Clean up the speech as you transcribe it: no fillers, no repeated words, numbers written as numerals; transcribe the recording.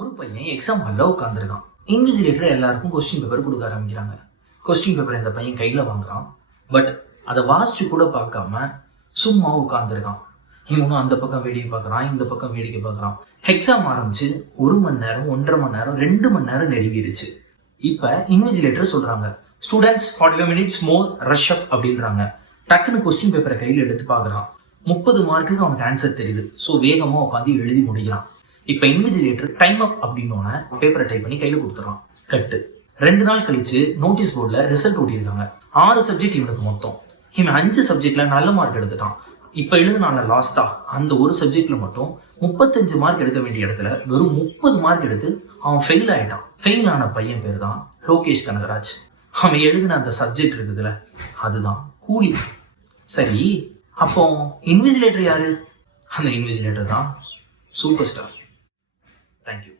ஒரு பையன் எக்ஸாம் ஹாலில் உட்காந்துருக்கான். இன்விஜிலேட்டர் எல்லாருக்கும் கொஸ்டின் பேப்பர் கொடுக்க ஆரம்பிக்கிறாங்க. கொஸ்டின் பேப்பர் இந்த பையன் கையில் வாங்குறான். பட் அதை வாசிச்சு கூட பார்க்காம சும்மா உட்காந்துருக்கான். இவனும் அந்த பக்கம் வேடிக்கை பார்க்குறான், இந்த பக்கம் வேடிக்கை பார்க்குறான். எக்ஸாம் ஆரம்பிச்சு 1 மணி நேரம், 1.5 மணி நேரம், 2 மணி நேரம் நெருங்கிடுச்சு. இப்போ இன்விஜிலேட்டர் சொல்றாங்க, ஸ்டூடெண்ட்ஸ் 45 மினிட்ஸ் மோர் ரஷ் அப் அப்படின்றாங்க. டக்குன்னு கொஸ்டின் பேப்பரை கையில் எடுத்து பார்க்குறான். 30 மார்க்குக்கு அவனுக்கு ஆன்சர் தெரியுது. ஸோ வேகமாக உட்காந்து எழுதி முடிக்கிறான். இப்போ இன்விஜிலேட்டர் டைம் அப் அப்படின்னு பேப்பரை டைப் பண்ணி கையில் கொடுத்துட்றான். கட்டு 2 நாள் கழிச்சு நோட்டீஸ் போர்டில் ரிசல்ட் ஓட்டியிருக்காங்க. 6 சப்ஜெக்ட் இவனுக்கு மொத்தம். இவன் 5 சப்ஜெக்ட்ல நல்ல மார்க் எடுத்துட்டான். இப்போ எழுதுனால லாஸ்டா அந்த ஒரு சப்ஜெக்ட்ல மட்டும் 35 மார்க் எடுக்க வேண்டிய இடத்துல வெறும் 30 மார்க் எடுத்து அவன் ஃபெயில் ஆயிட்டான். ஃபெயில் ஆன பையன் பேர் தான் லோகேஷ் கனகராஜ். அவன் எழுதின அந்த சப்ஜெக்ட் இருக்குதுல, அதுதான் கூலி. சரி, அப்போ இன்விஜிலேட்டர் யாரு? அந்த இன்விஜிலேட்டர் தான் சூப்பர் ஸ்டார். தேங்க்யூ.